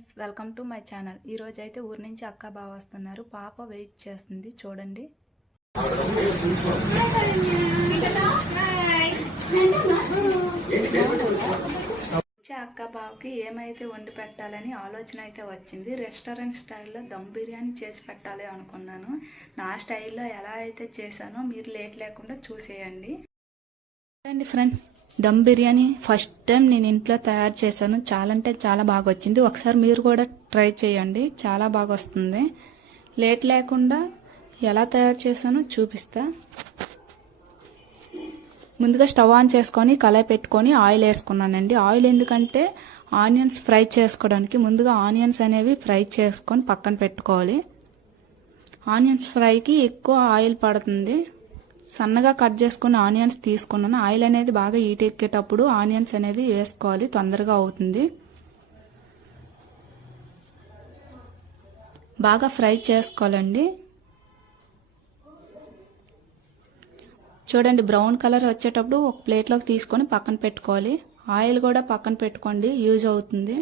Friends welcome to my channel. ఈరోజు అయితే ఊరి నుంచి అక్క బావ వస్తున్నారు. పాప వెయిట్ చేస్తుంది. చూడండి. వచ్చే అక్క బావకి ఏమైతే వండి పెట్టాలని ఆలోచన అయితే వచ్చింది. రెస్టారెంట్ స్టైల్లో దమ్ బిర్యానీ చేసి పెట్టాలి అనుకున్నాను. నా స్టైల్లో ఎలా అయితే చేశానో మీరు లేట్ లేకుండా చూసేయండి. అండి friends dum biryani first time నేను ఇంట్లో తయారు చేశాను. చాలా అంటే చాలా బాగా వచ్చింది. ఒకసారి మీరు కూడా ట్రై చేయండి. చాలా బాగా వస్తుంది. లేట్ లేకుండా ఎలా తయారు చేశానో చూపిస్తా. ముందుగా స్టవ్ ఆన్ చేసుకొని కళాయి పెట్టుకొని ఆయిల్ వేసుకున్నానండి. ఆయిల్ ఎందుకంటే ఆనియన్స్ ఫ్రై చేసుకోవడానికి ముందుగా ఆనియన్స్ అనేవి ఫ్రై చేసుకొని పక్కన పెట్టుకోవాలి. ఆనియన్స్ ఫ్రైకి ఎక్కువ ఆయిల్ పడుతుంది. సన్నగా కట్ చేసుకున్న ఆనియన్స్ తీసుకున్నాను. ఆయిల్ అనేది బాగా ఈట్ ఎక్కేటప్పుడు ఆనియన్స్ అనేవి వేసుకోవాలి. తొందరగా అవుతుంది. బాగా ఫ్రై చేసుకోవాలండి. చూడండి బ్రౌన్ కలర్ వచ్చేటప్పుడు ఒక ప్లేట్లోకి తీసుకొని పక్కన పెట్టుకోవాలి. ఆయిల్ కూడా పక్కన పెట్టుకోండి. యూజ్ అవుతుంది.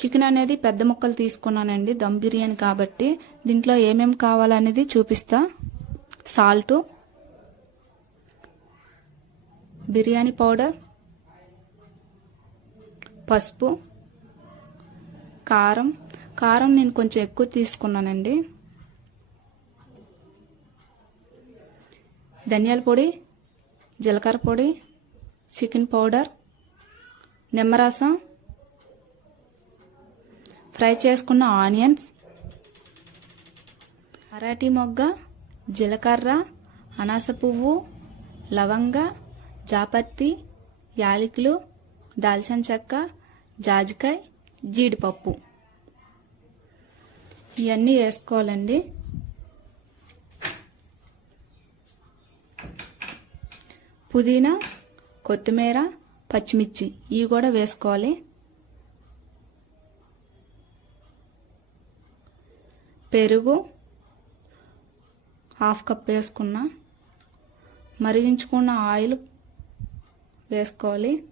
చికెన్ అనేది పెద్ద ముక్కలు తీసుకున్నానండి. దమ్ బిర్యానీ కాబట్టి. దీంట్లో ఏమేమి కావాలనేది చూపిస్తా. సాల్టు బిర్యానీ పౌడర్ పసుపు కారం. కారం నేను కొంచెం ఎక్కువ తీసుకున్నానండి. ధనియాల పొడి జీలకర్ర పొడి చికెన్ పౌడర్ నిమ్మరసం ఫ్రై చేసుకున్న ఆనియన్స్ మరాఠీ మొగ్గ జీలకర్ర అనాస పువ్వు లవంగ జాపత్తి యాలకులు దాల్చిన చెక్క జాజికాయ జీడిపప్పు. ఇవన్నీ వేసుకోవాలండి. పుదీనా కొత్తిమీర పచ్చిమిర్చి ఇవి కూడా వేసుకోవాలి. పెరుగు హాఫ్ కప్ వేసుకున్న మరిగించుకున్న ఆయిల్ వేసుకోవాలి.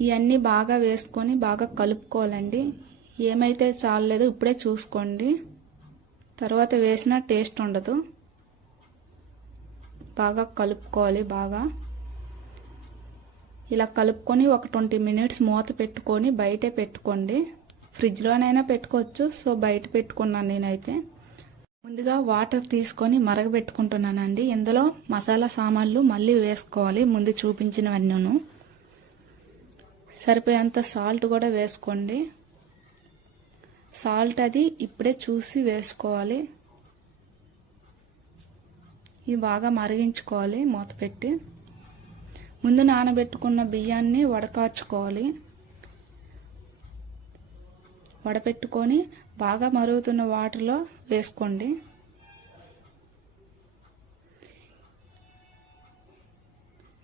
ఇవన్నీ బాగా వేసుకొని బాగా కలుపుకోవాలండి. ఏమైతే చాలలేదు ఇప్పుడే చూసుకోండి. తర్వాత వేసిన టేస్ట్ ఉండదు. బాగా కలుపుకోవాలి బాగా. ఇలా కలుపుకొని ఒక ట్వంటీ మినిట్స్ మూత పెట్టుకొని బయటే పెట్టుకోండి. ఫ్రిడ్జ్లోనైనా పెట్టుకోవచ్చు. సో బయట పెట్టుకున్నాను నేనైతే. ముందుగా వాటర్ తీసుకొని మరగబెట్టుకుంటున్నానండి. ఇందులో మసాలా సామాన్లు మళ్ళీ వేసుకోవాలి. ముందు చూపించినవన్నీను. సరిపోయేంత సాల్ట్ కూడా వేసుకోండి. సాల్ట్ అది ఇప్పుడే చూసి వేసుకోవాలి. ఇది బాగా మరిగించుకోవాలి మూత పెట్టి. ముందు నానబెట్టుకున్న బియ్యాన్ని వడకాచుకోవాలి. వడపెట్టుకొని బాగా మరుగుతున్న వాటర్లో వేసుకోండి.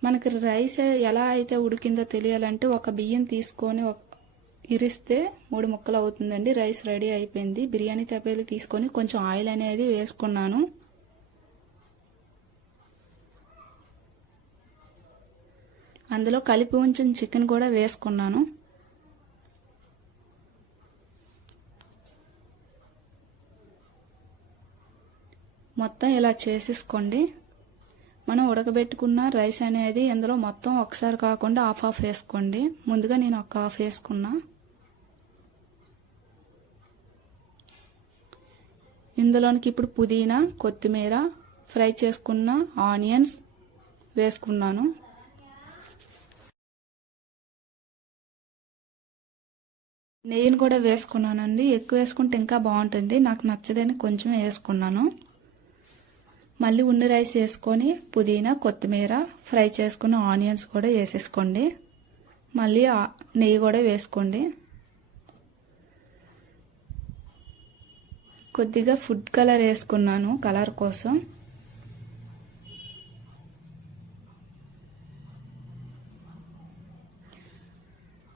మనకి రైస్ ఎలా అయితే ఉడికిందో తెలియాలంటే ఒక బియ్యం తీసుకొని ఇరిస్తే మూడు ముక్కలు అవుతుందండి. రైస్ రెడీ అయిపోయింది. బిర్యానీ తపేలు తీసుకొని కొంచెం ఆయిల్ అనేది వేసుకున్నాను. అందులో కలిపి ఉంచిన చికెన్ కూడా వేసుకున్నాను. మొత్తం ఇలా చేసేసుకోండి. మనం ఉడకబెట్టుకున్న రైస్ అనేది ఇందులో మొత్తం ఒకసారి కాకుండా హాఫ్ హాఫ్ వేసుకోండి. ముందుగా నేను ఒక హాఫ్ వేసుకున్నా. ఇందులోనికి ఇప్పుడు పుదీనా కొత్తిమీర ఫ్రై చేసుకున్న ఆనియన్స్ వేసుకున్నాను. నెయ్యిని కూడా వేసుకున్నానండి. ఎక్కువ వేసుకుంటే ఇంకా బాగుంటుంది. నాకు నచ్చదని కొంచెం వేసుకున్నాను. మళ్ళీ ఉన్ని రైస్ వేసుకొని పుదీనా కొత్తిమీర ఫ్రై చేసుకున్న ఆనియన్స్ కూడా వేసేసుకోండి. మళ్ళీ నెయ్యి కూడా వేసుకోండి. కొద్దిగా ఫుడ్ కలర్ వేసుకున్నాను కలర్ కోసం.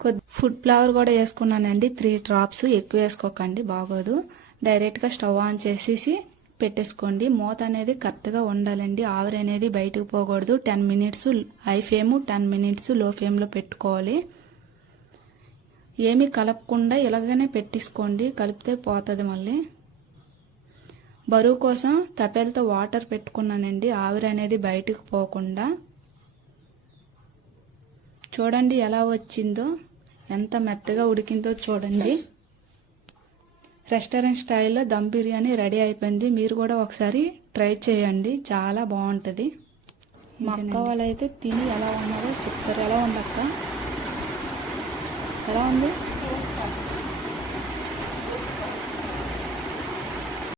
కొద్ది ఫుడ్ ఫ్లవర్ కూడా వేసుకున్నానండి. త్రీ డ్రాప్స్ ఎక్కువ వేసుకోకండి బాగోదు. డైరెక్ట్గా స్టవ్ ఆన్ చేసేసి పెట్టేసుకోండి. మూత అనేది కరెక్ట్గా ఉండాలండి. ఆవిరి అనేది బయటకు పోకూడదు. Ten minutes high flame ten మినిట్స్లో ఫ్లేమ్లో పెట్టుకోవాలి. ఏమీ కలపకుండా ఇలాగనే పెట్టేసుకోండి. కలిపితే పోతుంది మళ్ళీ. బరువు కోసం తపేలతో వాటర్ పెట్టుకున్నానండి. ఆవిరి అనేది బయటకు పోకుండా. చూడండి ఎలా వచ్చిందో. ఎంత మెత్తగా ఉడికిందో చూడండి. రెస్టారెంట్ స్టైల్లో దమ్ బిర్యానీ రెడీ అయిపోయింది. మీరు కూడా ఒకసారి ట్రై చేయండి. చాలా బాగుంటుంది. మా అక్క వాళ్ళైతే తిని ఎలా ఉన్నారో చెప్తారు. ఎలా ఉంది అక్క ఎలా ఉంది?